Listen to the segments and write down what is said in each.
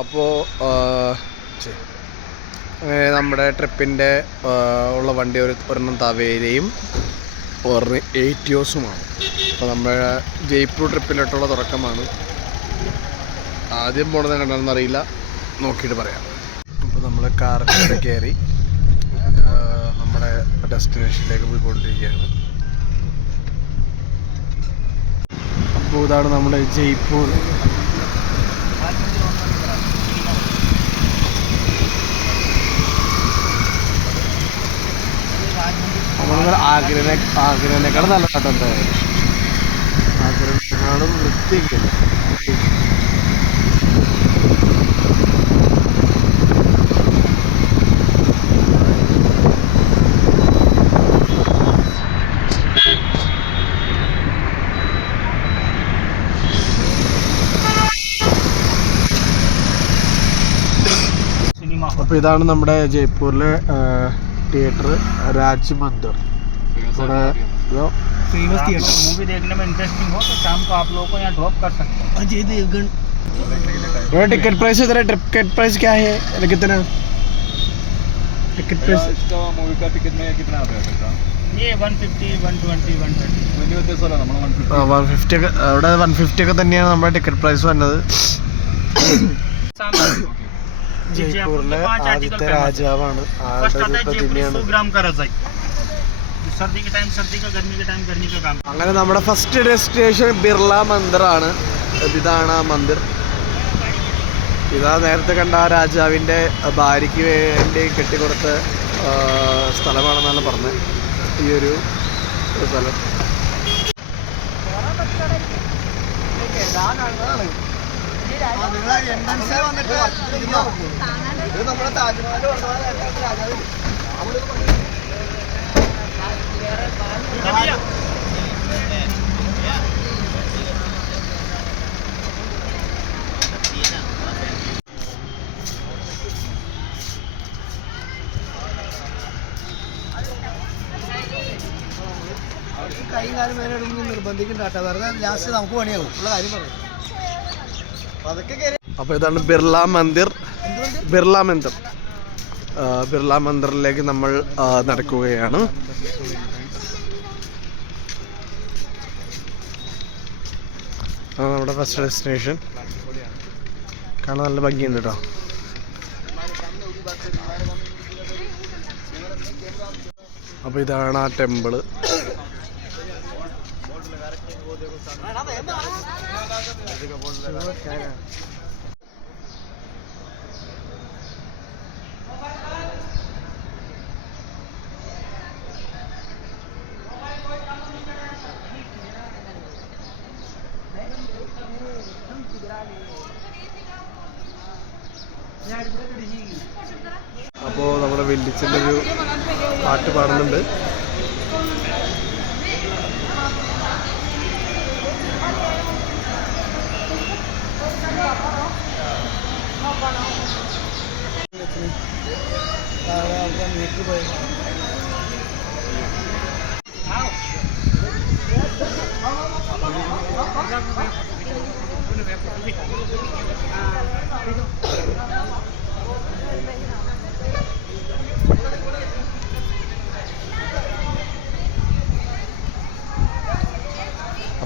അപ്പോൾ നമ്മുടെ ട്രിപ്പിൻ്റെ ഉള്ള വണ്ടി ഒരെണ്ണം തവേരയും ഒരെണ്ണം എയ്റ്റിയോസുമാണ്. അപ്പോൾ നമ്മുടെ ജയ്പൂർ ട്രിപ്പിലോട്ടുള്ള തുടക്കമാണ്. ആദ്യം പോണത് എങ്ങനെയാണെന്ന് അറിയില്ല, നോക്കിയിട്ട് പറയാം. അപ്പോൾ നമ്മൾ കാറിലൂടെ കയറി നമ്മുടെ ഡെസ്റ്റിനേഷനിലേക്ക് പോയിക്കൊണ്ടിരിക്കുകയാണ്. അപ്പോൾ ഇതാണ് നമ്മുടെ ജയ്പൂർ. നമ്മൾ ആഗ്രഹനേക്കാളും നല്ല കേട്ടോ. എന്തായാലും ആഗ്രഹനേക്കാളും വൃത്തിയൊക്കെ. അപ്പോൾ ഇതാണ് നമ്മുടെ ജയ്പൂരിലെ थिएटर राज मंदिर. थोड़ा फेमस थिएटर. मूवी देखने में इंटरेस्टिंग हो तो शाम को आप लोगों को यहाँ ड्रॉप कर सकते हैं. अजय देवगन. टिकट प्राइस इधर टिकट प्राइस क्या है, कितना टिकट प्राइस? इसका मूवी का टिकट में कितना आता है? ये 150 120 130. വലിയ വ്യത്യാസമല്ല. നമ്മൾ 150 ഒക്കെ അവിടെ 150 ഒക്കെ തന്നെയാണ് നമ്മുടെ ടിക്കറ്റ് പ്രൈസ് വന്നത്. ജയ്പൂരിലെ ആദ്യത്തെ രാജാവാണ്. അങ്ങനെ നമ്മുടെ ഫസ്റ്റ് ഡെസ്റ്റിനേഷൻ ബിർള മന്ദിറാണ്. ഇതാണ് ആ മന്ദിർ. ഇതാ നേരത്തെ കണ്ട ആ രാജാവിൻ്റെ ഭാര്യയ്ക്ക് വേണ്ടി കെട്ടിക്കൊടുത്ത സ്ഥലമാണെന്നാണ് പറഞ്ഞത് ഈ ഒരു സ്ഥലം. നമ്മുടെ താജ്മഹൽ കൈ കാലം മേലെ നിർബന്ധിക്കണ്ട കേട്ടോ. വെറുതെ ലാസ്റ്റ് നമുക്ക് പണിയാവും ഉള്ള കാര്യം പറയും. അപ്പോൾ ഇതാണ് ബിർള മന്ദിർ. ബിർള മന്ദിറിലേക്ക് നമ്മൾ നടക്കുകയാണ്. നമ്മുടെ ഫസ്റ്റ് ഡെസ്റ്റിനേഷൻ. കാണാൻ നല്ല ഭംഗിയുണ്ട് കേട്ടോ. അപ്പോൾ ഇതാണ് ആ ടെമ്പിള്. അപ്പോൾ നമ്മുടെ വെല്ലിച്ചൻ്റെ ഒരു പാട്ട് പാടുന്നുണ്ട്.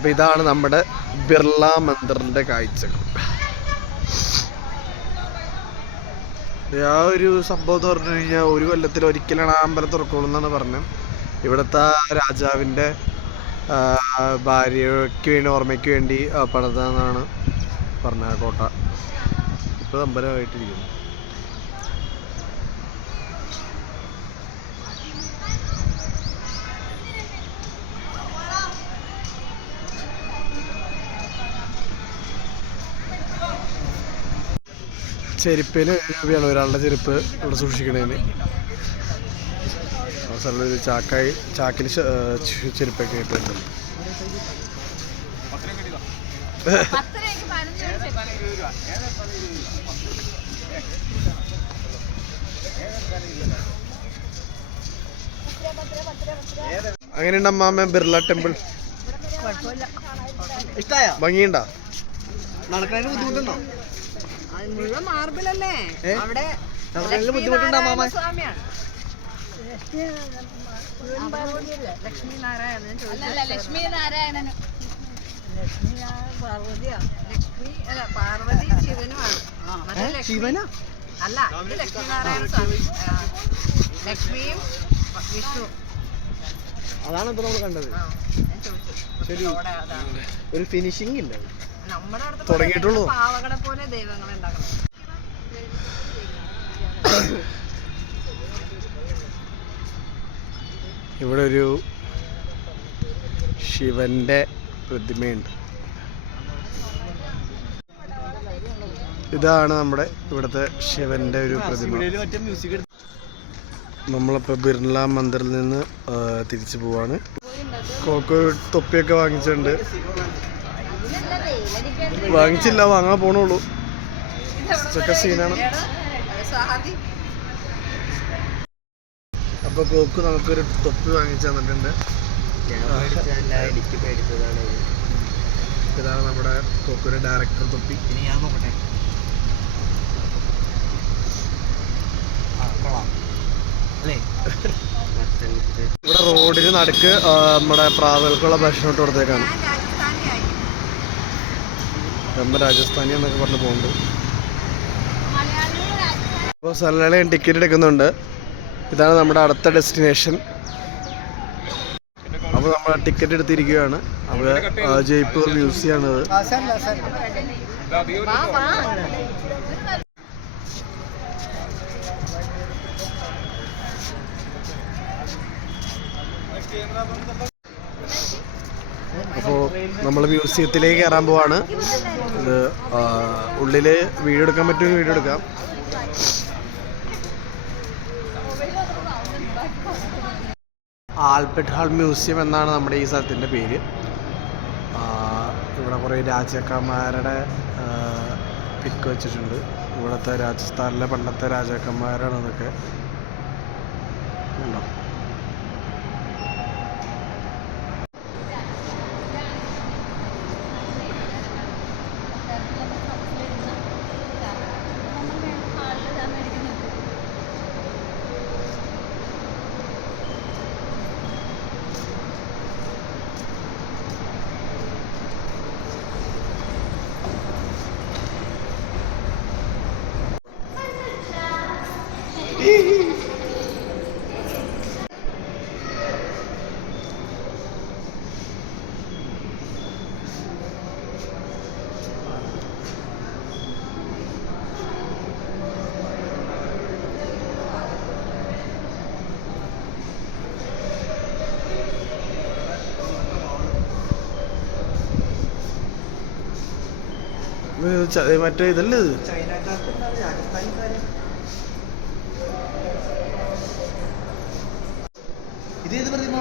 അപ്പോൾ ഇതാണ് നമ്മുടെ ബിർള മന്ദിറിൻ്റെ കാഴ്ചകൾ. ആ ഒരു സംഭവം എന്ന് പറഞ്ഞു കഴിഞ്ഞാൽ ഒരു കൊല്ലത്തിൽ ഒരിക്കലാണ് ആ അമ്പലം തുറക്കുള്ളൂ എന്നാണ് പറഞ്ഞത്. ഇവിടുത്തെ രാജാവിൻ്റെ ഭാര്യയ്ക്ക് വേണ്ടി ഓർമ്മയ്ക്ക് വേണ്ടി പണിതെന്നാണ് പറഞ്ഞ കോട്ട. ഇപ്പോൾ അമ്പലമായിട്ടിരിക്കുന്നു. ചെരുപ്പിന് രൂപയാണ് ഒരാളുടെ ചെരുപ്പ് ഇവിടെ സൂക്ഷിക്കണേന്. അവസാനം ഒരു ചാക്കിൽ ചെരുപ്പൊക്കെ ഇട്ടുണ്ട്. അങ്ങനെയുണ്ട് അമ്മാമ്മ ബിർള ടെമ്പിൾ? ഭംഗിയുണ്ടോ? നടക്കുന്നതിന് ബുദ്ധിമുട്ടുണ്ടോ? മുഴുവൻ മാർബിളല്ലേ അവിടെ സ്വാമിയാണ് ലക്ഷ്മി നാരായണൻ ലക്ഷ്മി നാരായണനും ലക്ഷ്മി അല്ല പാർവതി ശിവനുമാണ് ശിവനാ അല്ല ഇത് ലക്ഷ്മി നാരായണ സ്വാമി ലക്ഷ്മിയും വിഷ്ണു അതാണ് ഇപ്പൊ നമ്മൾ കണ്ടത്. ശരി, ഒരു ഫിനിഷിംഗ് ഇല്ല. നമ്മുടെ അടുത്ത് തുടങ്ങിയിട്ടുള്ളൂ. പാവകളെ പോലെ ദൈവങ്ങളെ ഉണ്ടാക്കണം. ഇവിടെ ഒരു ശിവന്റെ പ്രതിമയുണ്ട്. ഇതാണ് നമ്മുടെ ഇവിടുത്തെ ശിവന്റെ ഒരു പ്രതിമ. നമ്മളിപ്പോൾ ബിർള മന്ദിറിൽ നിന്ന് തിരിച്ചു പോവാണ്. കോക്കോ തൊപ്പിയൊക്കെ വാങ്ങിച്ചിട്ടുണ്ട്. വാങ്ങിച്ചില്ല, വാങ്ങാൻ പോണുള്ളൂ. ഇതൊക്കെ സീനാണ്. അപ്പൊ കോക്ക് നമുക്കൊരു തൊപ്പി വാങ്ങിച്ചു തന്നിട്ടുണ്ട്. ഇതാണ് നമ്മുടെ കോക്കൊരു ഡയറക്ടർ തൊപ്പി. ഇവിടെ റോഡിന് നടുക്ക് നമ്മുടെ പ്രാവുകൾക്കുള്ള ഭക്ഷണം ഇട്ട് കൊടുത്തേക്കാണ്. രാജസ്ഥാനി എന്നൊക്കെ പറഞ്ഞ് പോകുന്നുണ്ട്. അപ്പോൾ സലലയും ടിക്കറ്റ് എടുക്കുന്നുണ്ട്. ഇതാണ് നമ്മുടെ അടുത്ത ഡെസ്റ്റിനേഷൻ. അപ്പോൾ നമ്മൾ ടിക്കറ്റ് എടുത്തിരിക്കുകയാണ്. അവിടെ ജയ്പൂർ മ്യൂസിയമാണിത്. അപ്പോൾ നമ്മൾ മ്യൂസിയത്തിലേക്ക് കയറാൻ പോവാണ്. ഇത് ഉള്ളില് വീഡിയോ എടുക്കാൻ പറ്റുമെങ്കിൽ വീഡിയോ എടുക്കാം. ആൽബർട്ട് ഹാൾ മ്യൂസിയം എന്നാണ് നമ്മുടെ ഈ സ്ഥലത്തിൻ്റെ പേര്. ഇവിടെ കുറേ രാജാക്കന്മാരുടെ പിക്ക് വെച്ചിട്ടുണ്ട്. ഇവിടുത്തെ രാജസ്ഥാനിലെ പണ്ടത്തെ രാജാക്കന്മാരാണ് ഇതൊക്കെ. ഉണ്ടോ? മറ്റേ ഇതല്ലേ ഇത്? ഇതേത് പ്രതിമ?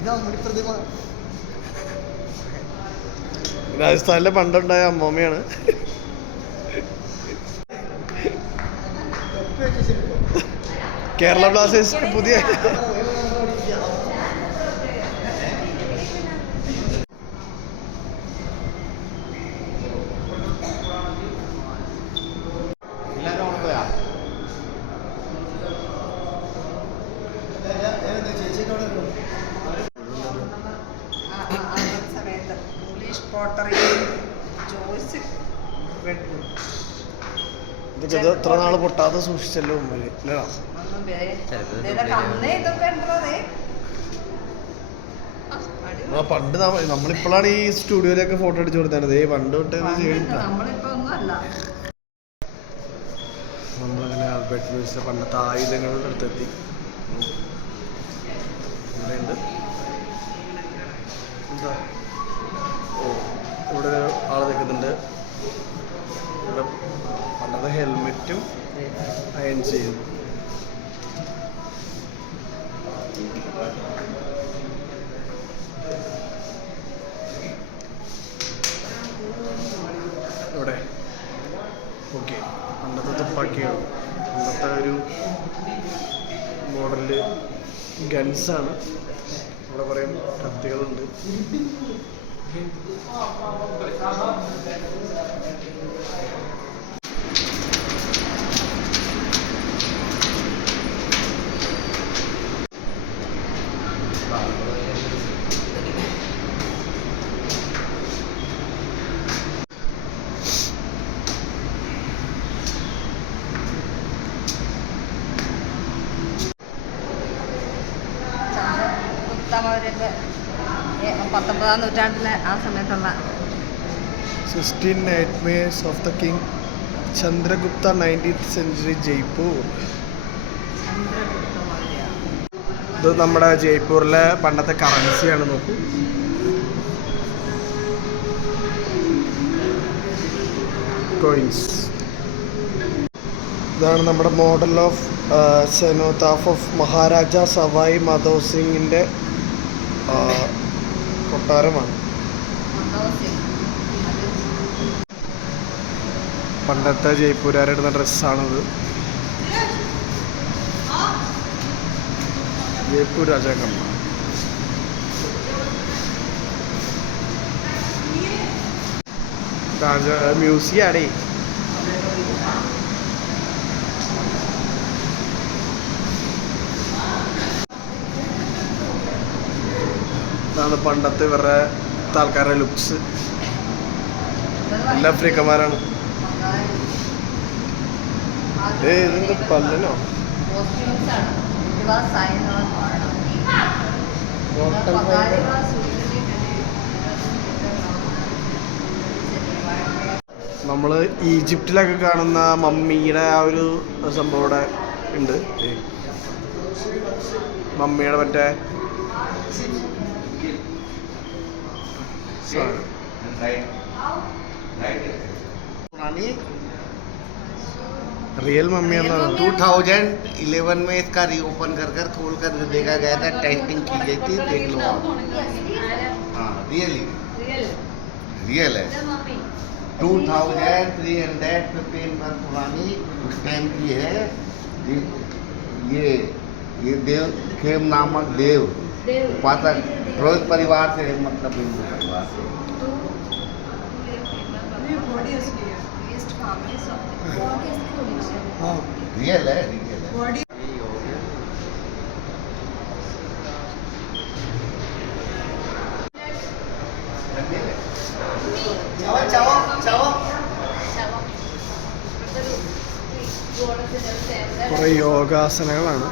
ഇതാ പ്രതിമ. രാജസ്ഥാനിലെ പണ്ടുണ്ടായ അമ്മമ്മയാണ്. കേരള ബ്ലാസ്റ്റേഴ്സിന്റെ പുതിയ ഇത് എത്ര നാള് പൊട്ടാതെ സൂക്ഷിച്ചല്ലോ മുമ്പില് അല്ലടാ. പണ്ട് നമ്മളിപ്പോഴാണ് ഈ സ്റ്റുഡിയോയിലൊക്കെ ഫോട്ടോ അടിച്ചു കൊടുത്തത്. പണ്ട് തൊട്ടേ നമ്മളങ്ങനെ ആൽബർട്ട് മ്യൂസിയം പണ്ടത്തെ ആയുധങ്ങൾ എടുത്തെത്തി. ഇവിടെയുണ്ട്. എന്താ ഇവിടെ ആള് നിൽക്കുന്നുണ്ട്. ഇവിടെ പണ്ടത്തെ ഹെൽമെറ്റും അയൺ ചെയ്യും. ഇവിടെ ഓക്കെ പണ്ടത്തെ തുപ്പാക്കിയാണ്. പണ്ടത്തെ ഒരു മോഡല് ഗൺസാണ്. ഇവിടെ കുറേ കത്തികളുണ്ട്. ഉത്തമവരൊക്കെ 19-ാം നൂറ്റാണ്ടിലെ ആ സമയത്തുള്ള 16 Nightmares of the King, Chandragupta 19th century Jaipur. ഇത് നമ്മുടെ ജയ്പൂരിലെ പണ്ടത്തെ കറൻസിയാണ്. നോക്കൂ, കോയിൻസ്. ഇതാണ് നമ്മുടെ model of cenotaph of Maharaja Sawai Madhav സിംഗിൻ്റെ കൊട്ടാരമാണ്. പണ്ടത്തെ ജയ്പൂരുകാരിടുന്ന ഡ്രസ്സാണിത്. ജയ്പൂർ രാജാക്കന്മാർ. മ്യൂസിയം ആടേ. ഇതാണ് പണ്ടത്തെ ഇവരുടെ ആൾക്കാരുടെ ലുക്സ്. എല്ലാ ആഫ്രിക്കന്മാരാണ്. ഇതെന്ത് പല്ലനോ? നമ്മൾ ഈജിപ്തിലൊക്കെ കാണുന്ന മമ്മിയുടെ ആ ഒരു സംഭവം ഇവിടെ ഉണ്ട്. മമ്മിയുടെ മറ്റേ रियल मम्मी 2011 में इसका रीओपन कर खोल कर देखा गया था, टेस्टिंग की गई थी, देख लो आप। हाँ रियल है। 2315 पर पुरानी उस टाइम की है। ये देव खेम नामक देव उपासक पुरोहित परिवार से, मतलब हिंदू परिवार से। रियल है, रियल है। കുറെ യോഗാസനങ്ങളാണ്.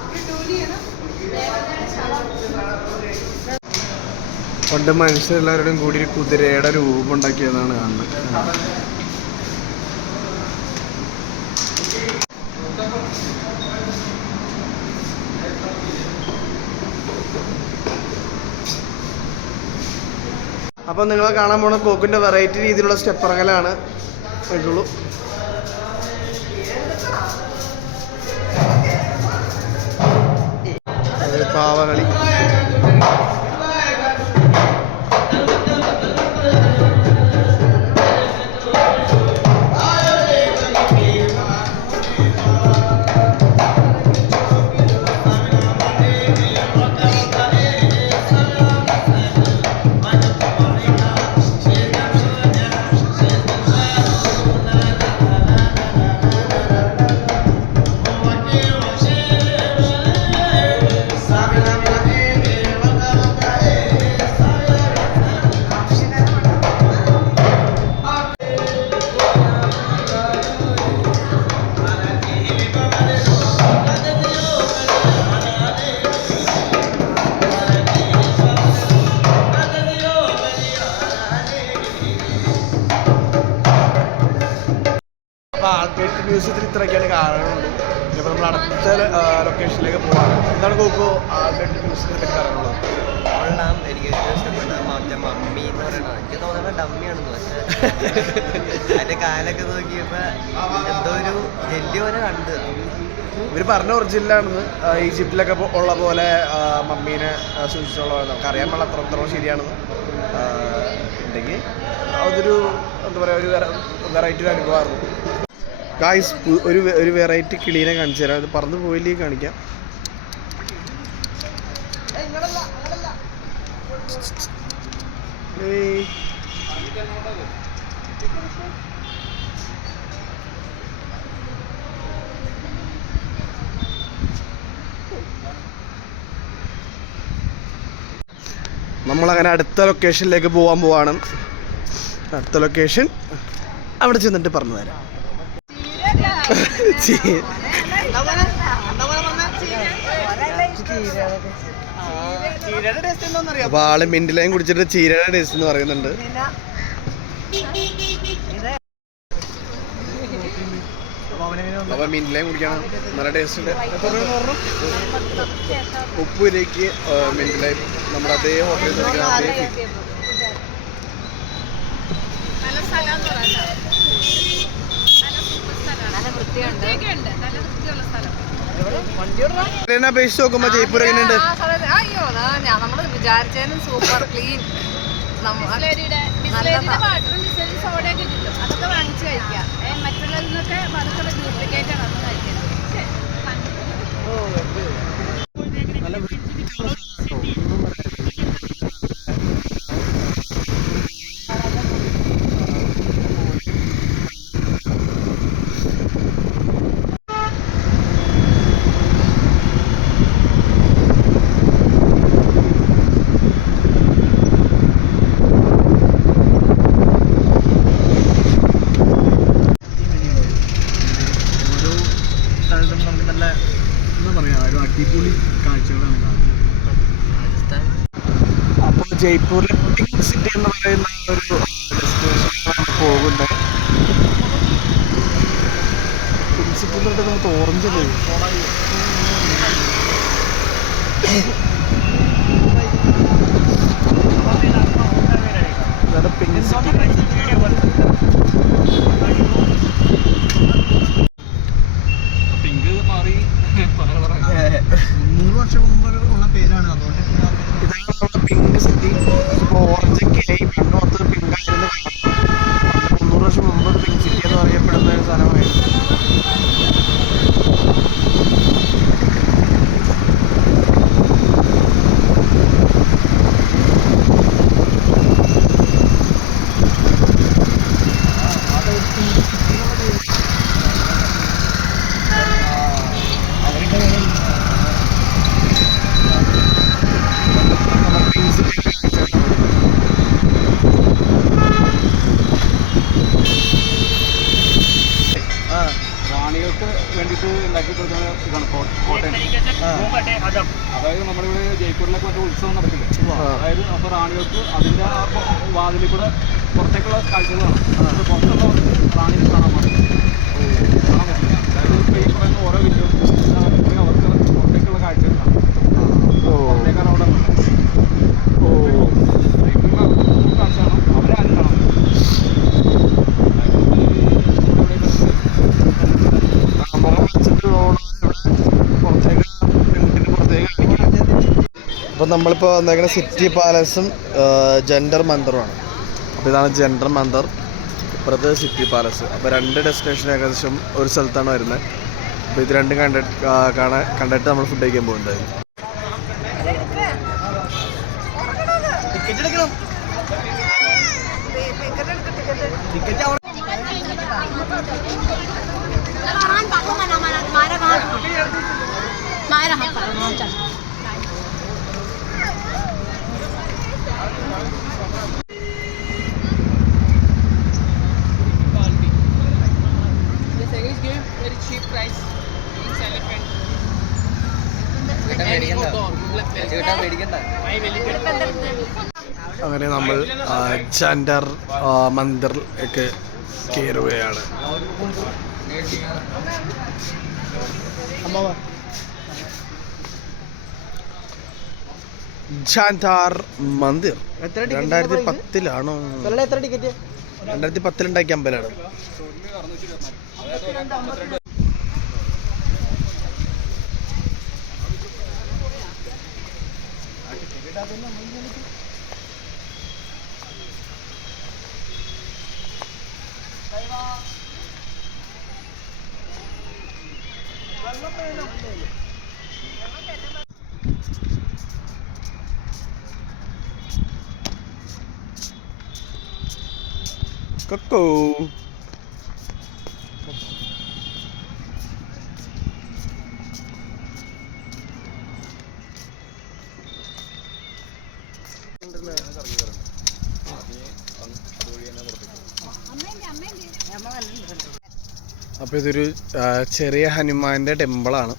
പണ്ട് മനുഷ്യരെല്ലാവരുടെയും കൂടി ഒരു കുതിരയുടെ രൂപം ഉണ്ടാക്കിയതാണ് കാണുന്നത്. അപ്പം നിങ്ങൾ കാണാൻ പോണ കോക്കിൻ്റെ വെറൈറ്റി രീതിയിലുള്ള സ്റ്റെപ്പ് ഇറങ്ങലാണ്. കേട്ടുള്ളൂ. പാവകളി. അപ്പോൾ ആൽബർട്ട് മ്യൂസിയത്തിൽ ഇത്രയൊക്കെയാണ് കാണാനുള്ളത്. ഇപ്പോൾ നമ്മൾ അടുത്ത ലൊക്കേഷനിലേക്ക് പോകാം. എന്താണ് കോക്കോ ആൽബർട്ട് മ്യൂസിയത്തിനെ പറ്റി പറയാനുള്ളത്? എനിക്ക് ഏറ്റവും ഇഷ്ടപ്പെട്ട മറ്റേ മമ്മി എന്ന് പറയണത്. എനിക്ക് തോന്നുന്നത് ഡമ്മിയാണെന്ന്. പക്ഷേ അതിൻ്റെ കാലൊക്കെ നോക്കിയപ്പോൾ എന്തോ ഒരു ജെല്ലി പോലെ കണ്ട്. ഇവർ പറഞ്ഞ ഒറിജിനലാണെന്ന്. ഈജിപ്തിലൊക്കെ ഉള്ള പോലെ മമ്മീനെ സൂക്ഷിച്ചുള്ളത് നമുക്ക് അറിയാൻ പാടില്ല അത്രത്തോളം ശരിയാണെന്ന്. ഉണ്ടെങ്കിൽ അതൊരു എന്താ പറയുക, ഒരു വെറൈറ്റി ഒരു അനുഭവമായിരുന്നു. ഗായ്സ്, ഒരു വെറൈറ്റി കിളീനെ കാണിച്ചു തരാം. അത് പറന്ന് പോയില്ലേ കാണിക്കാം. ഏയ് നമ്മളങ്ങനെ അടുത്ത ലൊക്കേഷനിലേക്ക് പോകാൻ പോവാണ്. അടുത്ത ലൊക്കേഷൻ അവിടെ ചെന്നിട്ട് പറഞ്ഞു തരാം. അപ്പൊ ആള് മിൻറ്റ് കുടിച്ചിട്ട് ചീരയുടെ ടേസ്റ്റ് എന്ന് പറയുന്നുണ്ട്. അപ്പൊ മിൻറ്റ് കുടിക്കണം, നല്ല ടേസ്റ്റ് ഉണ്ട്. ഉപ്പിലേക്ക് മിൻറ്റ് നമ്മുടെ അതേ ഹോട്ടലിൽ നിന്ന് അതേ അപേക്ഷിച്ച് നോക്കുമ്പോ ജയ്പൂർ എങ്ങനെയുണ്ട്? അയ്യോ നമ്മള് വിചാരിച്ചതിനും സൂപ്പർ ക്ലീൻ. അതൊക്കെ വാങ്ങിച്ചു കഴിക്കാം. മറ്റുള്ളതിൽ നിന്നൊക്കെ പലതരം ഡ്യൂപ്ലിക്കേറ്റ് ആണ് അന്ന് കഴിക്കുന്നത്. അടിപൊളി കാഴ്ചകളാണ് കാണുന്നത്. അപ്പോൾ ജയ്പൂരിലെ പിങ്ക് സിറ്റി എന്ന് പറയുന്ന ഒരു ഡെസ്റ്റിനേഷനിലാണ് പോകുന്നത്. പിങ്ക് സിറ്റി തൊട്ട് നമുക്ക് ഓറഞ്ച് പോയി. ഇതാണ് പിങ്ക് സിറ്റി. പിങ്ക് മാറി 300 വർഷം മുമ്പ് ഉള്ള പേരാണ്. അതുകൊണ്ട് ഇതാണ് നമ്മുടെ പിങ്ക് സിറ്റി. ഓറഞ്ചൊക്കെ ആയി പണ്ടോർത്ത് പിങ്ക് ആയിരുന്നു. 300 വർഷം മുമ്പ് പിങ്ക് സിറ്റി എന്ന് അറിയപ്പെടുന്ന ഒരു സ്ഥലമായിരുന്നു. റാണികൾക്ക് വേണ്ടിയിട്ട് ഉണ്ടാക്കി കൊടുക്കുന്ന ഇതാണ് കോട്ടയം. അതായത് നമ്മളിവിടെ ജയ്പൂരിലൊക്കെ മറ്റേ ഉത്സവം നടക്കില്ലേ, അതായത് അപ്പോൾ റാണികൾക്ക് അതിൻ്റെ ആ വാതിലിൽ കൂടെ പുറത്തേക്കുള്ള കാഴ്ചകളാണ്. അത് പുറത്തുള്ളവർക്ക് റാണികൾ കാണാൻ പറ്റില്ല. അതായത് ഇപ്പോൾ ഈ പറയുന്ന ഓരോ വീഡിയോസ് അവർക്ക് പുറത്തേക്കുള്ള കാഴ്ചകളാണ്. പുറത്തേക്കാണ് അവിടെ ജയ്പൂരിൽ കാഴ്ചയാണ് അവരെ ആരും കാണാൻ അപ്പോൾ നമ്മളിപ്പോൾ വന്നേക്കുന്ന സിറ്റി പാലസും ജന്തർ മന്ദറുമാണ്. അപ്പോൾ ഇതാണ് ജന്തർ മന്ദർ, ഇപ്പുറത്ത് സിറ്റി പാലസ്. അപ്പോൾ രണ്ട് ഡെസ്റ്റിനേഷൻ ഏകദേശം ഒരു സ്ഥലത്താണ് വരുന്നത്. അപ്പോൾ ഇത് രണ്ടും കണ്ടിട്ട് നമ്മൾ ഫുഡ് കഴിക്കാൻ പോകുന്നുണ്ട്. അങ്ങനെ നമ്മൾ ജന്തർ മന്ദിർ ഒക്കെ കയറുകയാണ്. ജന്തർ മന്ദിർ 2010-ലാണോ? 2010 ഉണ്ടാക്കിയ അമ്പലമാണ്. കൊക്കോ. അപ്പോൾ ഇതൊരു ചെറിയ ഹനുമാൻ്റെ ടെമ്പിളാണ്,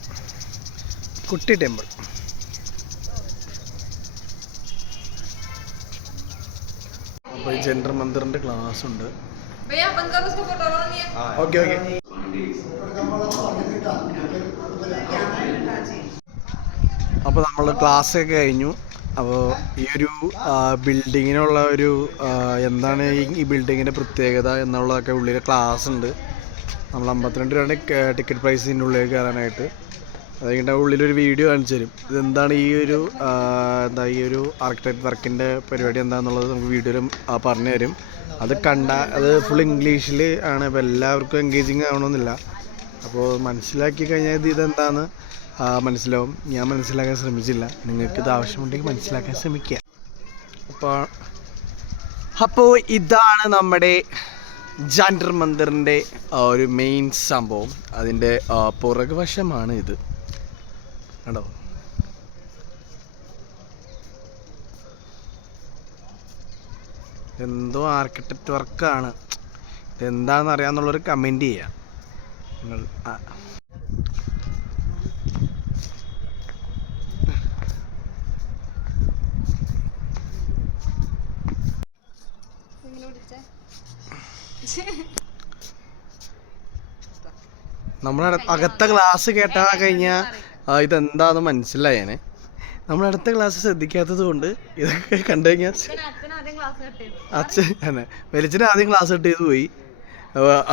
കുട്ടി ടെമ്പിൾ. അപ്പോൾ ഈ ജന്തർ മന്ദിറിൻ്റെ ക്ലാസ് ഉണ്ട്. Okay okay. അപ്പോൾ നമ്മൾ ക്ലാസ്സൊക്കെ കഴിഞ്ഞു. അപ്പോൾ ഈ ഒരു ബിൽഡിങ്ങിനുള്ള ഒരു എന്താണ് ഈ ബിൽഡിങ്ങിൻ്റെ പ്രത്യേകത എന്നുള്ളതൊക്കെ ഉള്ളിൽ ക്ലാസ് ഉണ്ട്. നമ്മൾ 52 രൂപയാണ് ടിക്കറ്റ് പ്രൈസ് ഇതിൻ്റെ ഉള്ളിൽ കയറാനായിട്ട്. അത് കഴിഞ്ഞിട്ട് ഉള്ളിലൊരു വീഡിയോ കാണിച്ചു തരും. ഇതെന്താണ് ഈ ഒരു ഈ ഒരു ആർക്കിടെക്ട് വർക്കിൻ്റെ പരിപാടി എന്താണെന്നുള്ളത് നമുക്ക് വീഡിയോയിലും പറഞ്ഞു തരും. അത് അത് ഫുൾ ഇംഗ്ലീഷിൽ ആണ്. അപ്പോൾ എല്ലാവർക്കും എൻഗേജിങ് ആവണമെന്നില്ല. അപ്പോൾ മനസ്സിലാക്കി കഴിഞ്ഞാൽ ഇതെന്താണെന്ന് മനസ്സിലാവും. ഞാൻ മനസ്സിലാക്കാൻ ശ്രമിച്ചില്ല. നിങ്ങൾക്ക് ഇത് ആവശ്യമുണ്ടെങ്കിൽ മനസ്സിലാക്കാൻ ശ്രമിക്കുക. അപ്പോൾ ഇതാണ് നമ്മുടെ ജന്തർ മന്ദിറിൻ്റെ ഒരു മെയിൻ സംഭവം. അതിൻ്റെ പുറകു വശമാണ് ഇത്. കണ്ടോ? എന്തോ ആർക്കിടെക്റ്റ് വർക്കാണ്. ഇതെന്താണെന്ന് അറിയാമെന്നുള്ളൊരു കമൻറ്റ് ചെയ്യാം നിങ്ങൾ. നമ്മുടെ അകത്തെ ക്ലാസ് കേട്ടാ കഴിഞ്ഞാൽ ഇതെന്താന്ന് മനസ്സിലായേനെ. നമ്മൾ അടുത്ത ക്ലാസ് ശ്രദ്ധിക്കാത്തത് കൊണ്ട് ഇതൊക്കെ കണ്ടു കഴിഞ്ഞാൽ അച്ഛൻ തന്നെ വെളിച്ചിന് ആദ്യം ക്ലാസ് കട്ട് ചെയ്ത് പോയി.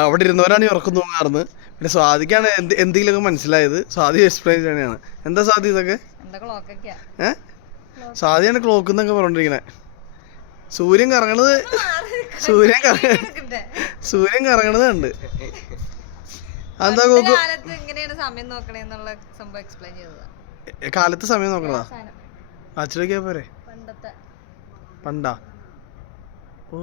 അവിടെ ഇരുന്നവരാണ് ഈ ഉറക്കം തൂങ്ങാറുന്നത്. പിന്നെ സ്വാതിക്കാണ് എന്തെങ്കിലുമൊക്കെ മനസ്സിലായത്. സ്വാതി എക്സ്പ്ലെയിൻ ചെയ്യണതാണ്. എന്താ സ്വാതി ഇതൊക്കെ? സ്വാതിയാണ് ക്ലോക്ക് എന്നൊക്കെ പറഞ്ഞിരിക്കണേ. സൂര്യൻ കറങ്ങണത് ഉണ്ട്. എന്താ കോക്കു കാലത്ത് സമയം നോക്കണതാ? അച്ഛനൊക്കെ പോരെ പണ്ടാ? ഓ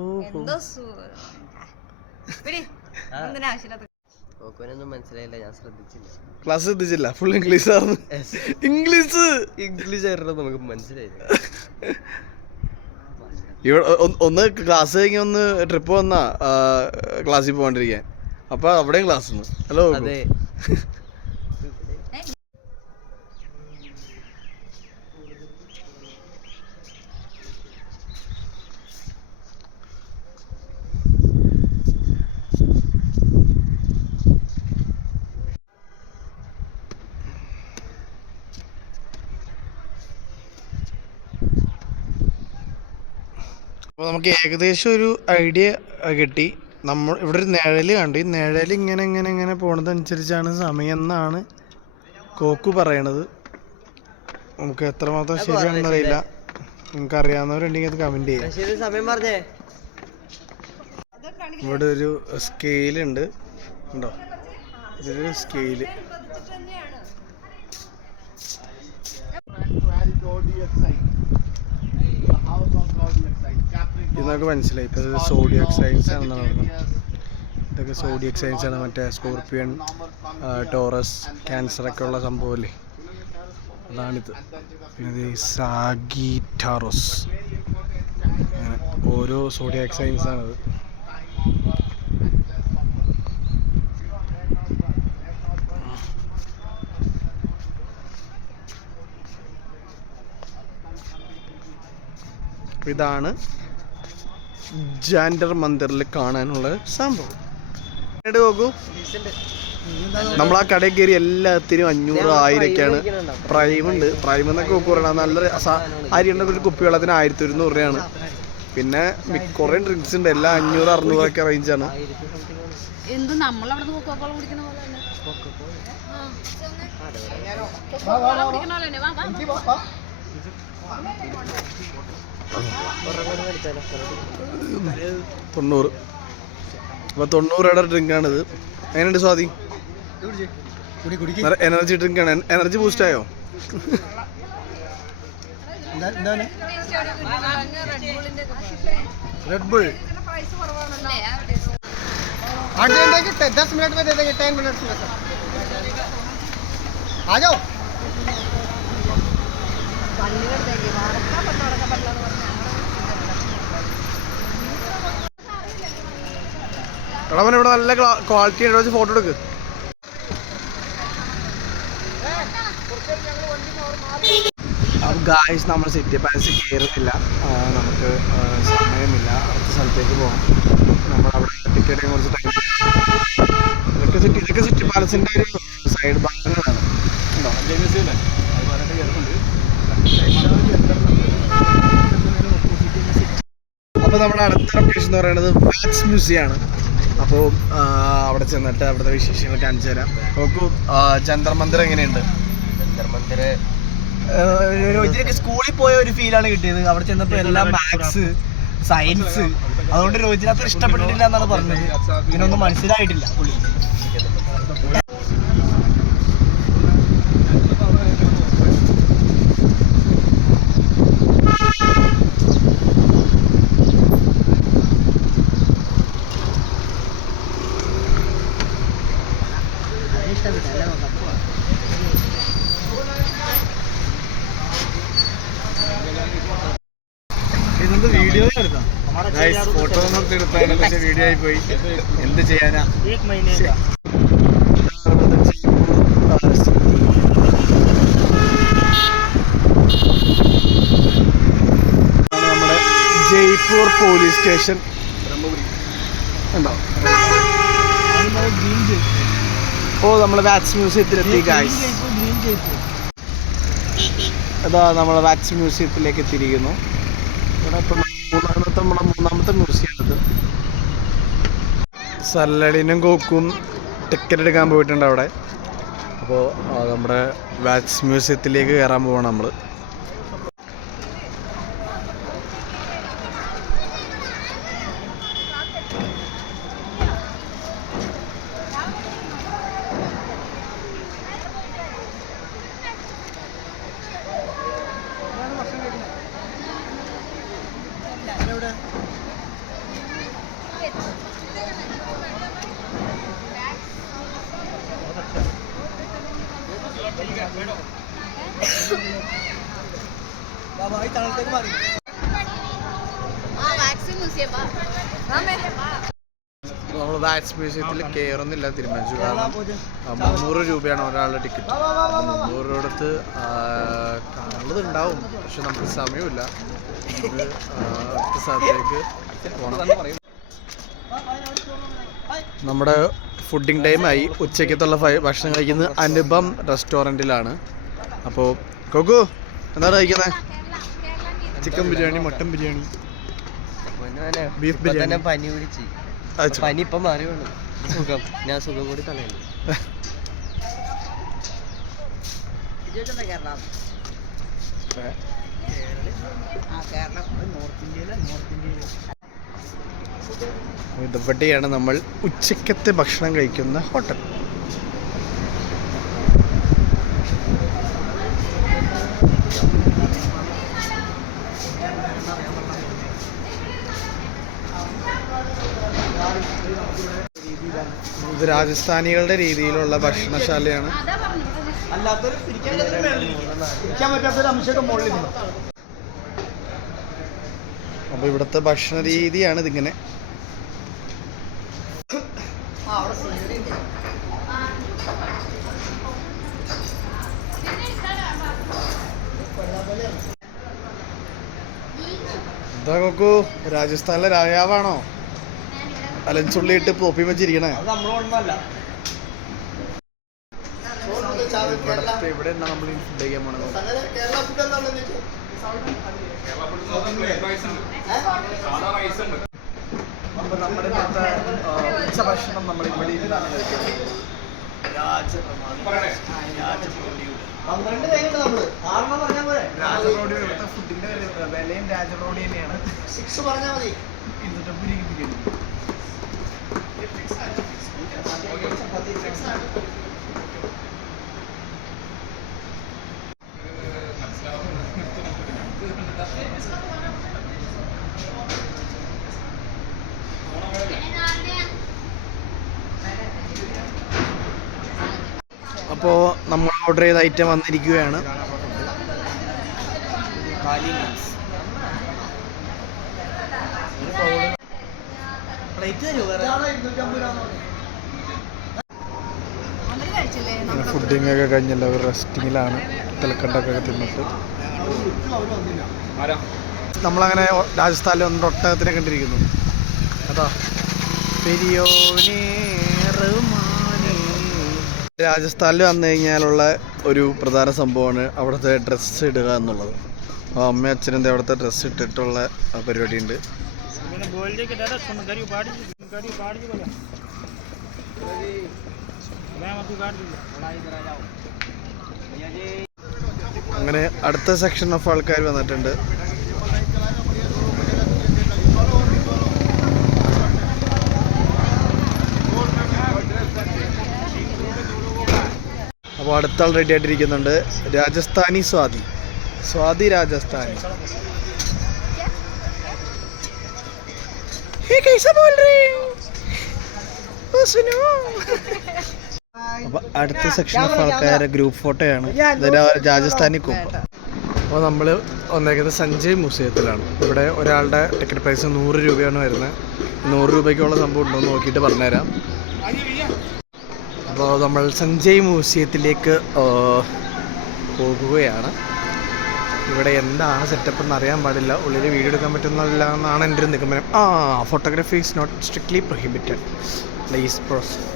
മനസ്സിലായില്ല, ഞാൻ ശ്രദ്ധിച്ചില്ല. ക്ലാസ് ശ്രദ്ധിച്ചില്ല, ഫുൾ ഇംഗ്ലീഷ് ആയിരുന്നു. ഇംഗ്ലീഷ് ആയിരുന്നു, നമുക്ക് മനസ്സിലായില്ല. ഇവിടെ ഒന്ന് ക്ലാസ് കഴിഞ്ഞ് ഒന്ന് ട്രിപ്പ് വന്നാ ക്ലാസ്സിൽ പോകാണ്ടിരിക്കാൻ. അപ്പൊ അവിടെയും ക്ലാസ് ഉണ്ട്. ഹലോ. അതെ. അപ്പോൾ നമുക്ക് ഏകദേശം ഒരു ഐഡിയ കിട്ടി. നമ്മൾ ഇവിടെ ഒരു നിഴൽ കണ്ടു. ഈ നിഴൽ ഇങ്ങനെ പോണതനുസരിച്ചാണ് സമയം എന്നാണ് കോക്കു പറയണത്. നമുക്ക് എത്രമാത്രം ശരിയാണെന്ന് അറിയില്ല. നിങ്ങൾക്ക് അറിയാവുന്നവരുണ്ടെങ്കിൽ അത് കമൻറ്റ് ചെയ്യാം. സമയം പറഞ്ഞേ. ഇവിടെ ഒരു സ്കെയിലുണ്ട്, ഉണ്ടോ? ഇതൊരു സ്കെയില്. ഇതൊക്കെ മനസ്സിലായി. ഇപ്പോൾ ഇത് സോഡിയക് സയൻസ് ആണെന്നാണ് പറഞ്ഞത്. ഇതൊക്കെ സോഡിയക് സയൻസ് ആണ്. മറ്റേ സ്കോർപ്പിയൻ, ടോറസ്, ക്യാൻസറൊക്കെ ഉള്ള സംഭവമല്ലേ, അതാണിത്. പിന്നെ ഇത് സാഗിറ്റാറോസ്, അങ്ങനെ ഓരോ സോഡിയക് സയൻസ് ആണത്. ഇതാണ് ജന്തർ മന്ദിറിൽ കാണാനുള്ള സംഭവം. നോക്കൂ, നമ്മൾ ആ കടയിൽ കയറി എല്ലാത്തിനും 500, 1000ഒക്കെയാണ്. പ്രൈമുണ്ട്. പ്രൈം എന്നൊക്കെ കുപ്പി പറയണം. നല്ല അരിയുണ്ട ഒരു കുപ്പി വെള്ളത്തിന് 1100 രൂപയാണ്. പിന്നെ കുറേ ഡ്രിങ്ക്സ് ഉണ്ട്. എല്ലാം 500, 600 ഒക്കെ റേഞ്ചാണ്. $90. അപ്പോൾ 90 രൂപയുടെ ഡ്രിങ്കാണിത്. എങ്ങനെയുണ്ട് സ്വാതി? എനർജി ഡ്രിങ്കാണ്. എനർജി ബൂസ്റ്റായോ? റെഡ് ബുൾ പൈസ കുറവാണല്ലേ? 10 मिनट में दे देंगे, 10 मिनट में सर। आ जाओ। പള്ളികളുടെയൊക്കെ വാർത്താ പട്ടോടൊക്കെ പറ്റില്ലെന്ന് പറഞ്ഞാൽ എടാ ഇവിടെ നല്ല ക്വാളിറ്റി ഉണ്ട്, വെച്ച് ഫോട്ടോ എടുക്ക്. ഗായ്സ് നമ്മൾ സിറ്റി പാലസ് കയറുന്നില്ല, നമുക്ക് സമയമില്ല, അടുത്ത സ്ഥലത്തേക്ക് പോകാം. നമ്മളവിടെ ടിക്കറ്റിനെ കുറിച്ച് ടൈം ഇതൊക്കെ സിറ്റി പാലസിൻ്റെ ഒരു സൈഡ് ഭാഗങ്ങളാണ്. അപ്പോൾ നമ്മുടെ അടുത്ത ലൊക്കേഷൻ എന്ന് പറയുന്നത് വാക്സ് മ്യൂസിയം ആണ്. അപ്പോൾ അവിടെ ചെന്നിട്ട് അവിടുത്തെ വിശേഷങ്ങൾ കാണിച്ചു തരാം. നോക്കൂ, ജന്തർ മന്ദിർ എങ്ങനെയുണ്ട്? ജന്തർ മന്ദിർ രോഹിതിനൊക്കെ സ്കൂളിൽ പോയ ഒരു ഫീലാണ് കിട്ടിയത്. അവിടെ ചെന്നപ്പോൾ എല്ലാം മാത്സ്, സയൻസ്, അതുകൊണ്ട് രോഹിതിന് അത്ര ഇഷ്ടപ്പെട്ടിട്ടില്ല എന്നാണ് പറഞ്ഞത്. ഇതിനൊന്നും മനസ്സിലായിട്ടില്ല പുള്ളി. ഇതൊന്ന് വീഡിയോ എടുക്കാം. ഫോട്ടോ ഒന്നും എടുത്താണ്, പക്ഷെ വീഡിയോ ആയി പോയി. എന്ത് ചെയ്യാനാ? 1 महीने का നമ്മുടെ ജയ്പൂർ പോലീസ് സ്റ്റേഷൻ ഉണ്ടോ? ഓ, നമ്മൾ വാക്സ് മ്യൂസിയത്തിലെത്തി ഗായ്സ്. അതാ നമ്മൾ വാക്സ് മ്യൂസിയത്തിലേക്ക് എത്തിയിരിക്കുന്നു. ഇവിടെ ഇപ്പം മൂന്നാമത്തെ മ്യൂസിയമാണിത്. സല്ലഡിനും കോക്കും ടിക്കറ്റ് എടുക്കാൻ പോയിട്ടുണ്ട് അവിടെ. അപ്പോൾ നമ്മുടെ വാക്സ് മ്യൂസിയത്തിലേക്ക് കയറാൻ പോവാണ് നമ്മൾ. നമ്മൾ വാക്സ് മ്യൂസിയത്തിൽ കയറുന്നില്ല, തീരുമാനിച്ചു. കാരണം 300 രൂപയാണ് ഒരാളുടെ ടിക്കറ്റ്. 300 രൂപ കൊടുത്ത് കാണുന്നത് ഉണ്ടാവും, പക്ഷെ നമുക്ക് സമയമില്ല. നമുക്ക് അടുത്ത സ്ഥലത്തേക്ക് പോകണം. നമ്മുടെ ഫുഡിങ് ടൈമായി. ഉച്ചയ്ക്കത്തുള്ള ഭക്ഷണം കഴിക്കുന്നത് അനുപം റെസ്റ്റോറൻറ്റിലാണ്. അപ്പോൾ കൊക്കു എന്താണ് കഴിക്കുന്നത്? Chicken biryani, mutton biryani, beef biryani. പനി പിടിച്ച് പനി ഇപ്പം മാറിയുള്ളൂ. സുഖം, ഞാൻ സുഖം കൂടി കളയുന്നു. ഇവിടെയാണ് നമ്മൾ ഉച്ചക്കത്തെ ഭക്ഷണം കഴിക്കുന്ന ഹോട്ടൽ. ഇത് രാജസ്ഥാനികളുടെ രീതിയിലുള്ള ഭക്ഷണശാലയാണ്. അപ്പോൾ ഇവിടുത്തെ ഭക്ഷണ രീതിയാണ് ഇതിങ്ങനെ. എന്താ കൊക്കു, രാജസ്ഥാനിലെ രാജാവാണോ അലൻസുള്ളിയിട്ട് പോപ്പി വെച്ചിരിക്കണേ? ഇവിടെ നമ്മൾ ഫുഡ് കഴിക്കാൻ പോണത്. അപ്പോൾ നമ്മുടെ ഇന്നത്തെ ഉച്ചഭക്ഷണം നമ്മൾ ഇവിടെ ഇരുന്നാണ് കഴിക്കുന്നത്. രാജറോഡി ഇവിടുത്തെ ഫുഡിന്റെ വിലയും രാജറോഡി തന്നെയാണ്. 250 രൂപയ്ക്ക്. അപ്പോൾ നമ്മൾ ഓർഡർ ചെയ്ത ഐറ്റം വന്നിരിക്കുകയാണ്. ഫുഡിങ് ഒക്കെ കഴിഞ്ഞല്ലോ, റെസ്റ്റിങ്ങിലാണ്. തലക്കണ്ടൊക്കെ തിന്നിട്ട് നമ്മളങ്ങനെ രാജസ്ഥാനിൽ വന്നിട്ട് ഒട്ടകത്തിനെ കണ്ടിരിക്കുന്നു. അതാ രാജസ്ഥാനിൽ വന്നു കഴിഞ്ഞാലുള്ള ഒരു പ്രധാന സംഭവമാണ് അവിടുത്തെ ഡ്രസ്സ് ഇടുക എന്നുള്ളത്. അപ്പോൾ അമ്മയും അച്ഛനും അവിടുത്തെ ഡ്രസ്സ് ഇട്ടിട്ടുള്ള പരിപാടിയുണ്ട്. അങ്ങനെ അടുത്ത സെക്ഷൻ ഓഫ് ആൾക്കാർ വന്നിട്ടുണ്ട്. അപ്പോൾ അടുത്ത ആൾ റെഡി ആയിട്ടിരിക്കുന്നുണ്ട്. രാജസ്ഥാനി സ്വാതി രാജസ്ഥാനി. അപ്പോൾ അടുത്ത സെക്ഷൻ ഓഫ് ആൾക്കാരുടെ ഗ്രൂപ്പ് ഫോട്ടോയാണ്. രാജസ്ഥാനി കുപ്പ. അപ്പോൾ നമ്മൾ വന്നേക്കുന്നത് സഞ്ജയ് മ്യൂസിയത്തിലാണ്. ഇവിടെ ഒരാളുടെ ടിക്കറ്റ് പ്രൈസ് 100 രൂപയാണ് വരുന്നത്. 100 രൂപയ്ക്കുള്ള സംഭവം ഉണ്ടോ എന്ന് നോക്കിയിട്ട് പറഞ്ഞുതരാം. അപ്പോൾ നമ്മൾ സഞ്ജയ് മ്യൂസിയത്തിലേക്ക് പോകുകയാണ്. ഇവിടെ എന്താണ് സെറ്റപ്പ് എന്ന് അറിയാൻ പാടില്ല. ഉള്ളിൽ വീഡിയോ എടുക്കാൻ പറ്റുന്നില്ല എന്നാണ് എൻ്റെ ഒരു നിഗമനം. Photography is not strictly prohibited. Please proceed.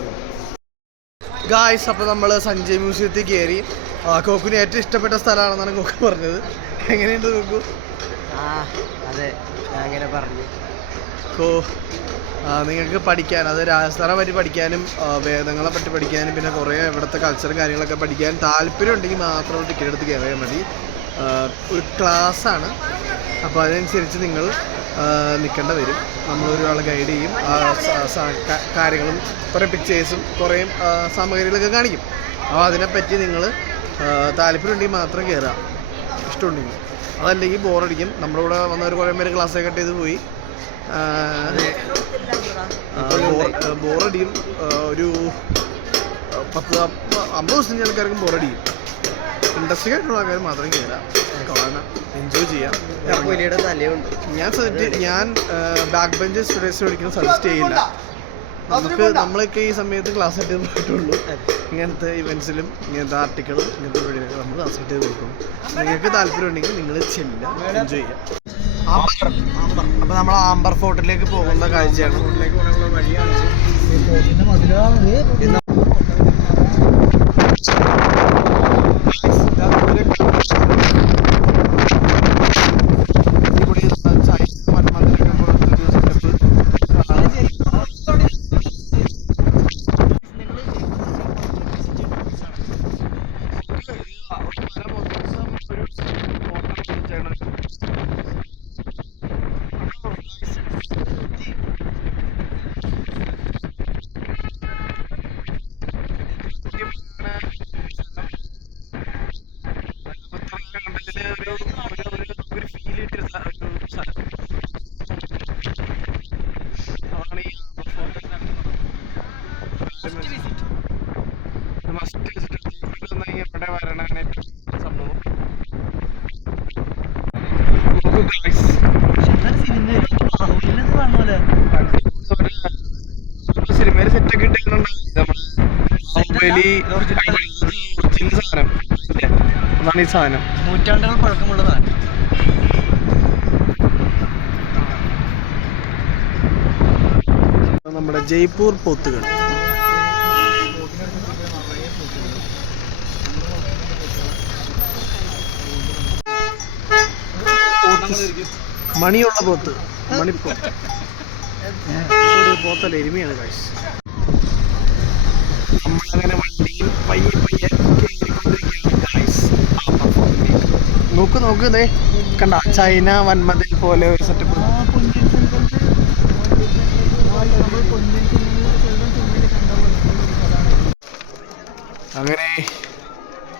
Guys, അപ്പോൾ നമ്മൾ സഞ്ജയ് മ്യൂസിയത്തിൽ കയറി. കോക്കുന് ഏറ്റവും ഇഷ്ടപ്പെട്ട സ്ഥലമാണെന്നാണ് കോക്ക് പറഞ്ഞത്. എങ്ങനെയുണ്ട് കോക്കു? അതെ, ഞാൻ അങ്ങനെ പറഞ്ഞു. നിങ്ങൾക്ക് പഠിക്കാൻ, അത് രാജസ്ഥാനെ പറ്റി പഠിക്കാനും വേദങ്ങളെ പറ്റി പഠിക്കാനും പിന്നെ കുറേ ഇവിടുത്തെ കൾച്ചറും കാര്യങ്ങളൊക്കെ പഠിക്കാൻ താല്പര്യം ഉണ്ടെങ്കിൽ മാത്രം ടിക്കറ്റ് എടുത്ത് കയറിയാൽ മതി. ഒരു ക്ലാസ്സാണ്. അപ്പോൾ അതനുസരിച്ച് നിങ്ങൾ നിൽക്കേണ്ട വരും. നമ്മളൊരാൾ ഗൈഡ് ചെയ്യും. കാര്യങ്ങളും കുറേ പിക്ചേഴ്സും കുറേ സാമഗ്രികളൊക്കെ കാണിക്കും. അപ്പോൾ അതിനെപ്പറ്റി നിങ്ങൾ താല്പര്യം ഉണ്ടെങ്കിൽ മാത്രം കയറുക, ഇഷ്ടമുണ്ടെങ്കിൽ. അതല്ലെങ്കിൽ ബോറടിക്കും. നമ്മുടെ കൂടെ വന്നവർ കുറേ പേര് ക്ലാസ്സൊക്കെ കട്ട് ചെയ്ത് പോയി. ബോറടിയും. ഒരു 10-50 ദിവസം ആൾക്കാർക്കും ബോറടിയും. ഇൻട്രസ്റ്റിംഗ് ആയിട്ടുള്ള ആൾക്കാർ മാത്രം കയറാം, കാണാം, എൻജോയ് ചെയ്യാം. ഞാൻ ബാക്ക് ബെഞ്ച് സ്റ്റുഡൻസ് പഠിക്കുന്ന സജസ്റ്റ് ചെയ്യില്ല. നമ്മളൊക്കെ ഈ സമയത്ത് ക്ലാസ് ആയിട്ട് പോയിട്ടുള്ളൂ. ഇങ്ങനത്തെ ഇവൻസിലും ഇങ്ങനത്തെ ആർട്ടിക്കിളും ഇങ്ങനത്തെ പരിപാടികളൊക്കെ നമ്മൾ ക്ലാസ് ആയിട്ട് കൊടുക്കും. നിങ്ങൾക്ക് താല്പര്യം ഉണ്ടെങ്കിൽ നിങ്ങൾ ചെല്ലുക, എൻജോയ് ചെയ്യാം. അപ്പോൾ നമ്മൾ ആംബർ ഫോർട്ടിലേക്ക് പോകുന്ന കാഴ്ചയാണ്. ഫോർട്ടിലേക്ക് പോകാനുള്ള വഴിയാണ്. സിനിമയിൽ സെറ്റൊക്കെ സാധനം അതാണ് ഈ സാധനം. നൂറ്റാണ്ടുകൾ പഴക്കമുള്ള സാധനം. നമ്മുടെ ജയ്പൂർ പോത്തുകൾ. മണിയുള്ള പോത്ത്, മണിപ്പോത്ത്. പോത്തല്ല, എരുമയാണ് കാശ്. നമ്മളങ്ങനെ വണ്ടിയിൽ പയ്യെ നോക്ക് ഇതേ കണ്ട ചൈന വൻമതിൽ പോലെ ഒരു സെറ്റപ്പ്. അങ്ങനെ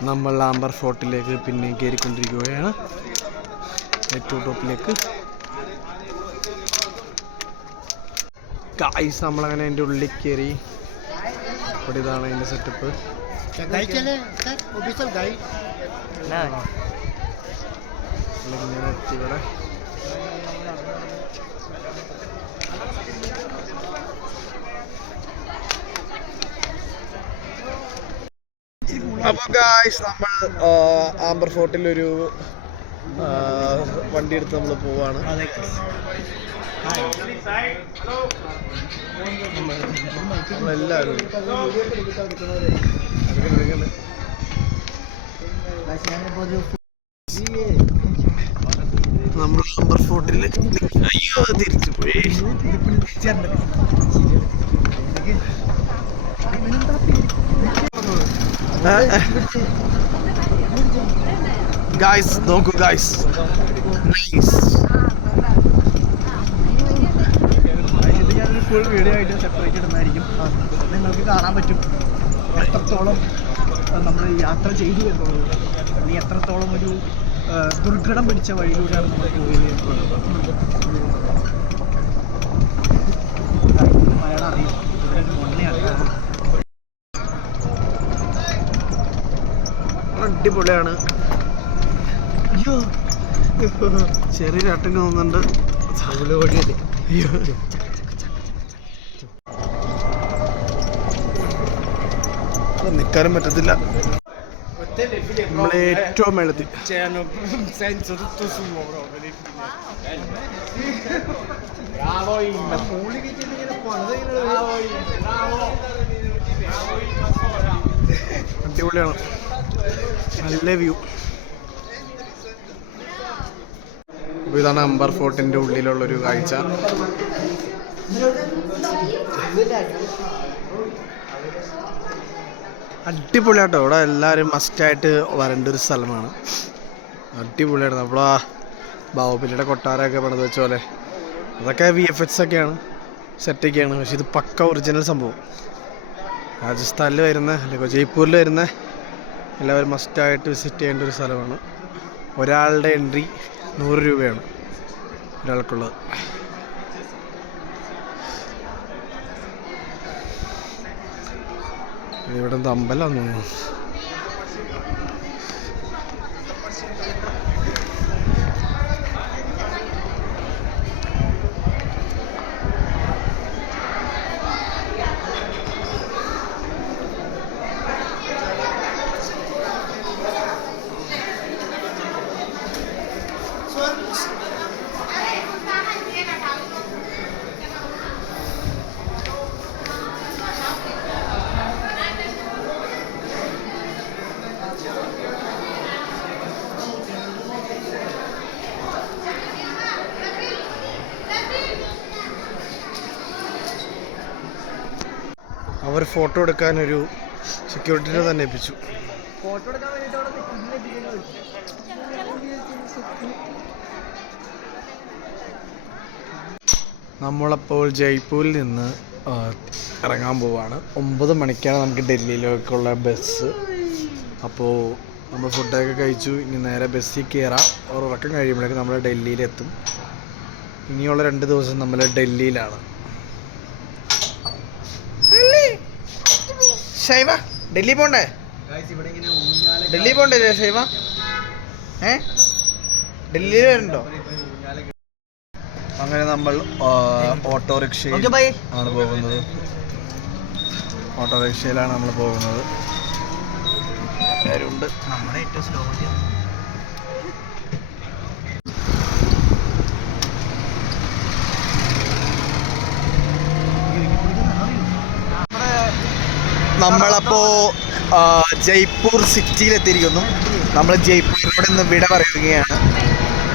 നമ്മൾ ആംബർ ഫോർട്ടിലേക്ക് പിന്നെ കയറിക്കൊണ്ടിരിക്കുകയാണ്, ഏറ്റവും ടോപ്പിലേക്ക്. ഗായ്സ്, നമ്മളങ്ങനെ എൻ്റെ ഉള്ളിൽ കയറി. ഇവിടെ ഇതാണ് അതിൻ്റെ സെറ്റപ്പ്. गाइड चले सर ऑफिशियल गाइड ഇങ്ങനെ എത്തി ഇവിടെ. അപ്പോൾ ഗായ്സ് നമ്മൾ ആംബർ ഫോർട്ടിലൊരു വണ്ടി എടുത്ത് നമ്മൾ പോവാണ്. നമ്മളെല്ലാവരും നമ്മൾ ആംബർ ഫോർട്ടിൽ അയ്യോ തിരിച്ചു പോയി. ഗായ്സ് നോക്കൂ ഗായ്സ്, നൈസ്. ഇത് ഞാനൊരു ഫുൾ വീഡിയോ ആയിട്ട് സെപ്പറേറ്റ് ഇടുന്നതായിരിക്കും. നിങ്ങൾക്ക് കാണാൻ പറ്റും എത്രത്തോളം നമ്മൾ യാത്ര ചെയ്തു എന്നുള്ളത്, അല്ലെങ്കിൽ എത്രത്തോളം ഒരു ദുർഘടം പിടിച്ച വഴിയിലൂടെയാണ് നമ്മൾ പോയത്. മലയാളം അറിയും, മുന്നേ അറിയാം. അടിപൊളിയാണ്. അയ്യോ ചെറിയ ചട്ടം തോന്നുന്നുണ്ട്. അയ്യോ നിൽക്കാനും പറ്റത്തില്ല. നമ്മളെ ഏറ്റവും മേളത്തിൽ അടിപൊളിയാണ്, നല്ല വ്യൂ. അപ്പോൾ ഇതാണ് ആംബർ ഫോർട്ടിൻ്റെ ഉള്ളിലുള്ളൊരു കാഴ്ച. അടിപൊളിയാട്ടോ. ഇവിടെ എല്ലാവരും മസ്റ്റായിട്ട് വരേണ്ട ഒരു സ്ഥലമാണ്. അടിപൊളിയാണ്. നമ്മളാ ബാഹുബലിയുടെ കൊട്ടാരമൊക്കെ പണിത് വെച്ച പോലെ അതൊക്കെ VFX ഒക്കെയാണ്, സെറ്റൊക്കെയാണ്. പക്ഷെ ഇത് പക്ക ഒറിജിനൽ സംഭവം. രാജസ്ഥാനിൽ വരുന്ന അല്ലെങ്കിൽ ജയ്പൂരിൽ വരുന്ന എല്ലാവരും മസ്റ്റായിട്ട് വിസിറ്റ് ചെയ്യേണ്ട ഒരു സ്ഥലമാണ്. ഒരാളുടെ എൻട്രി 100 രൂപയാണ് ഒരാൾക്കുള്ളത്. ഇവിടെ എന്താ അമ്പലമാണെന്ന് തോന്നുന്നു. അവർ ഫോട്ടോ എടുക്കാനൊരു സെക്യൂരിറ്റിനെ തന്നെ ഏൽപ്പിച്ചു. നമ്മളപ്പോൾ ജയ്പൂരിൽ നിന്ന് ഇറങ്ങാൻ പോവാണ്. 9 മണിക്കാണ് നമുക്ക് ഡൽഹിയിലേക്കുള്ള ബസ്. അപ്പോൾ നമ്മൾ ഫുഡൊക്കെ കഴിച്ചു. ഇനി നേരെ ബസ്സിൽ കയറാം. ഉറക്കം കഴിയുമ്പോഴേക്കും നമ്മൾ ഡൽഹിയിലെത്തും. ഇനിയുള്ള 2 ദിവസം നമ്മൾ ഡൽഹിയിലാണ്. ഷൈവ ഡൽഹി പോണ്ടേ? ഡൽഹി പോണ്ടേ ഷൈവ? ഡൽഹിയിൽ വരണ്ടോ? അങ്ങനെ നമ്മൾ ഓട്ടോറിക്ഷയിൽ ആണ് പോകുന്നത്. ഓട്ടോറിക്ഷയിലാണ് നമ്മൾ പോകുന്നത്. എല്ലാവരും ഉണ്ട്. നമ്മുടെ ഏറ്റവും സ്ലോ നമ്മളപ്പോൾ ജയ്പൂർ സിറ്റിയിലെത്തിയിരിക്കുന്നു. നമ്മൾ ജയ്പൂരിനോട് ഇന്ന് വിട പറയുകയാണ്.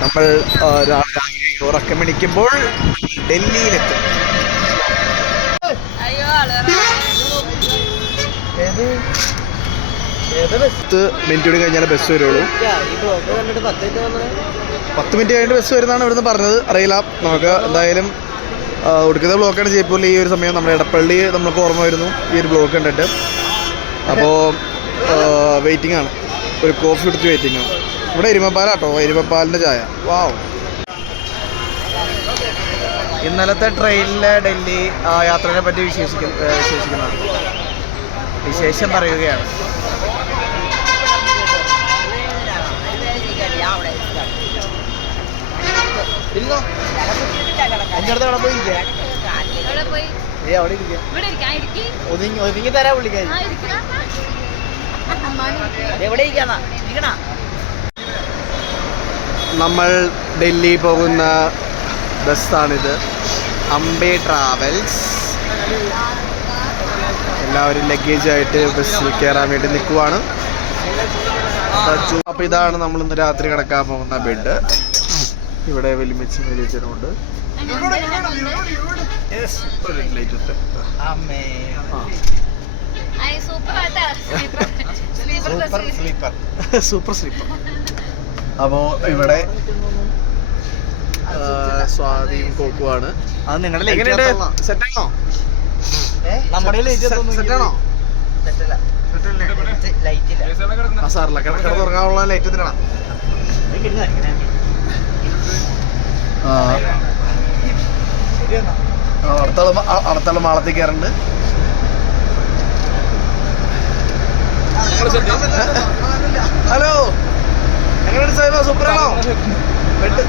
നമ്മൾ രാവിലെ ഉറക്കം എണീക്കുമ്പോൾ ഡൽഹിയിലെത്തും. 10 മിനിറ്റ് കഴിഞ്ഞാൽ ബസ് വരുള്ളൂ. 10 മിനിറ്റ് കഴിഞ്ഞിട്ട് ബസ് വരുന്നതാണ് ഇവിടുന്ന് പറഞ്ഞത്. അറിയില്ല, നമുക്ക് എന്തായാലും ഒടുക്കത്തെ ബ്ലോക്കാണ് ജയ്പൂരിൽ ഈ ഒരു സമയം. നമ്മുടെ ഇടപ്പള്ളി നമുക്ക് ഓർമ്മ വരുന്നു ഈ ഒരു ബ്ലോക്ക് കണ്ടിട്ട്. അപ്പോൾ വെയിറ്റിംഗ് ആണ്, ഒരു കോഫി എടുത്ത് വെയിറ്റിംഗ് ആണ്. ഇവിടെ എരുമപ്പാലാട്ടോ, എരുമപ്പാലിൻ്റെ ചായ. വാവ്. ഇന്നലത്തെ ട്രെയിനിലെ ഡൽഹി യാത്രയെ പറ്റി വിശേഷിക്കുന്നതാണ്. വിശേഷം പറയുകയാണ്. ഇരുന്നോ, എൻ്റെ അടുത്ത് അവിടെ പോയി ഇരിക്കാം. എവിടെ പോയി? അവിടെ ഇരിക്കാം. ഇവിടെ ഇരിക്കാം. ഇരിക്ക്. ഒതുങ്ങി തരാ വിളിക്കാൻ. ആ, ഇരിക്കാം. എവിടെ ഇരിക്കാന്നാ ഇരിക്കണ? നമ്മൾ ഡൽഹി പോകുന്ന ബസ്സാണിത്, അംബേ ട്രാവൽസ്. എല്ലാവരും ലഗേജായിട്ട് ബസ്സിൽ കയറാൻ വേണ്ടി നിൽക്കുവാണ്. അപ്പോൾ ഇതാണ് നമ്മൾ ഇന്ന് രാത്രി കിടക്കാൻ പോകുന്ന ബെഡ്. ഇവിടെ വലിയച്ഛനുണ്ട്. ഒരു ലൈറ്റ് ഇട്ട്. ആയി, സൂപ്പർ ആട്ടാ. Super sleeper. അപ്പോൾ ഇവിടെ സ്വാതിയും കോക്കുവാണ്. അത് നിങ്ങളുടെ എങ്ങനെയുണ്ട്? സെറ്റാണോ? സെറ്റാണോ? ആ സാറില്ല, കിടക്കിടന്ന് ഉറങ്ങാനുള്ള ലൈറ്റ് തരണം. അടുത്തുള്ള മാളത്തിൽ കയറുന്നുണ്ട്. ഹലോ, എങ്ങനെയുണ്ട് സാഹിബ? സൂപ്പറാണോ? ബെഡ്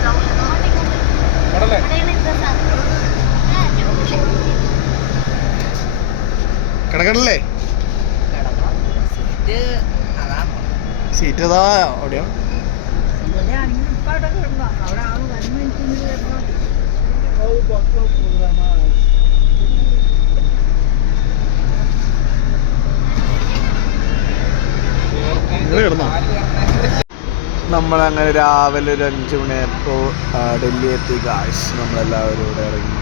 കിടക്കണല്ലേ? സീറ്റ് അതാ അവിടെയോ? കിടന്നോ? നമ്മളങ്ങനെ രാവിലെ ഒരു 5 മണിയായപ്പോൾ ഡൽഹി എത്തി ഗായ്സ്. നമ്മളെല്ലാവരും ഇവിടെ ഇറങ്ങി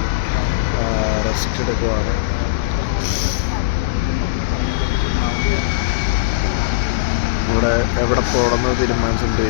റെസ്റ്റ് എടുക്കുവാണ്. ഇവിടെ എവിടെ പോകണമെന്ന് തീരുമാനിച്ചിട്ട്